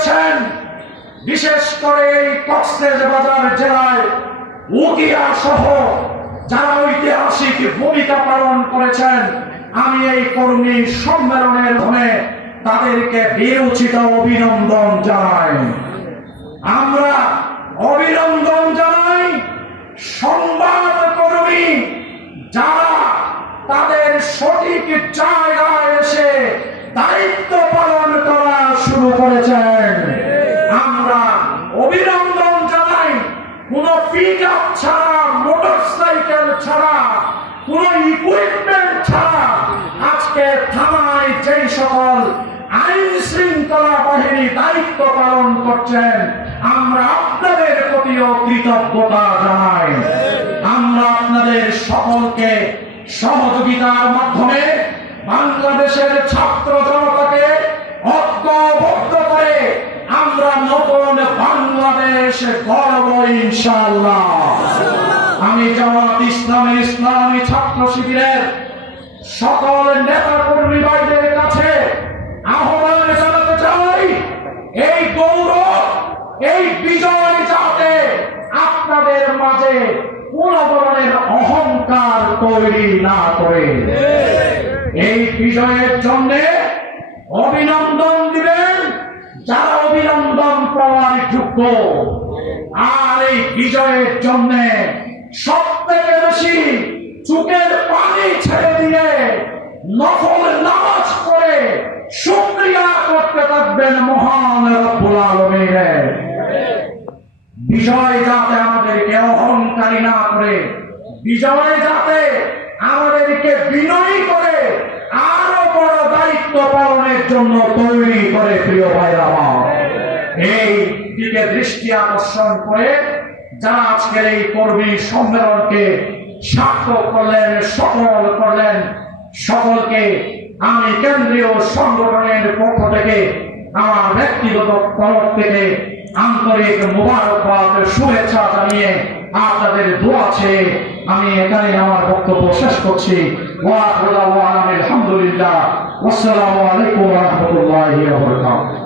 করেছেন, বিশেষ করে এই কক্সবাজার জেলায় উকিয়া সহ যারা ঐতিহাসিক ভূমিকা পালন করেছেন, আমি এই কর্মী সম্মেলনের মাধ্যমে তাদেরকে বিরোচিত অভিনন্দন জানাই। আমরা অভিনন্দন জানাই সংবাদ কর্মী যারা তাদের সঠিক জায়গায় এসে দায়িত্ব পালন করা শুরু করেছেন। আমরা অভিনন্দন জানাই কোন পিকআপ ছাড়া, মোটরসাইকেল ছাড়া, কোন ইকুইপমেন্ট ছাড়া আজকে থানায় যেই সকল আইন শৃঙ্খলা বাহিনী দায়িত্ব পালন করছেন, আমরা আপনাদের প্রতিও কৃতজ্ঞতা জানাই। আমরা আপনাদের সকলকে সহযোগিতার মাধ্যমে বাংলাদেশের ছাত্র জনতাকে ঐক্যবদ্ধ করে আমরা নতুন বাংলাদেশ গড়ব ইনশাআল্লাহ। আমি জামাত ইসলামী ছাত্র শিবিরের সকল নেতা কর্মী ভাইদের কাছে আহ্বান জানাতে চাই, এই গৌরব, এই বিজয় যাতে আপনাদের মাঝে কোন ধরনের অহংকার তৈরি না করে, এই বিজয়ের জন্য অভিনন্দন দিবেন যারা অভিনন্দন পাওয়ার যোগ্য, আর এই বিজয়ের জন্য সব থেকে বেশি চোখের পানি ছেড়ে দিয়ে নফল নামাজ পড়ে শুকরিয়া করতে থাকবেন মহান রব্বুল আলামিনের। বিজয় যাতে আমাদেরকে অহংকারী না করে, বিজয় যাতে আমাদেরকে বিনয়ী করে আরো বড় দায়িত্ব পালনের জন্য তৈরি করে। প্রিয় ভাইরা আমার, এই দিকে দৃষ্টি আকর্ষণ করে যারা আজকের এই কর্মী সম্মেলনকে সার্থক করলেন, সফল করলেন, সকলকে আমি কেন্দ্রীয় সংগঠনের পক্ষ থেকে আমার ব্যক্তিগত তরফ থেকে আন্তরিক মুবারকবাদ, শুভেচ্ছা জানিয়ে আপনাদের দোয়া চেয়ে আমি এখানে আমার বক্তব্য শেষ করছি। আলহামদুলিল্লাহ, আসসালামু আলাইকুম ওয়া রাহমাতুল্লাহি ওয়া বারাকাতুহু।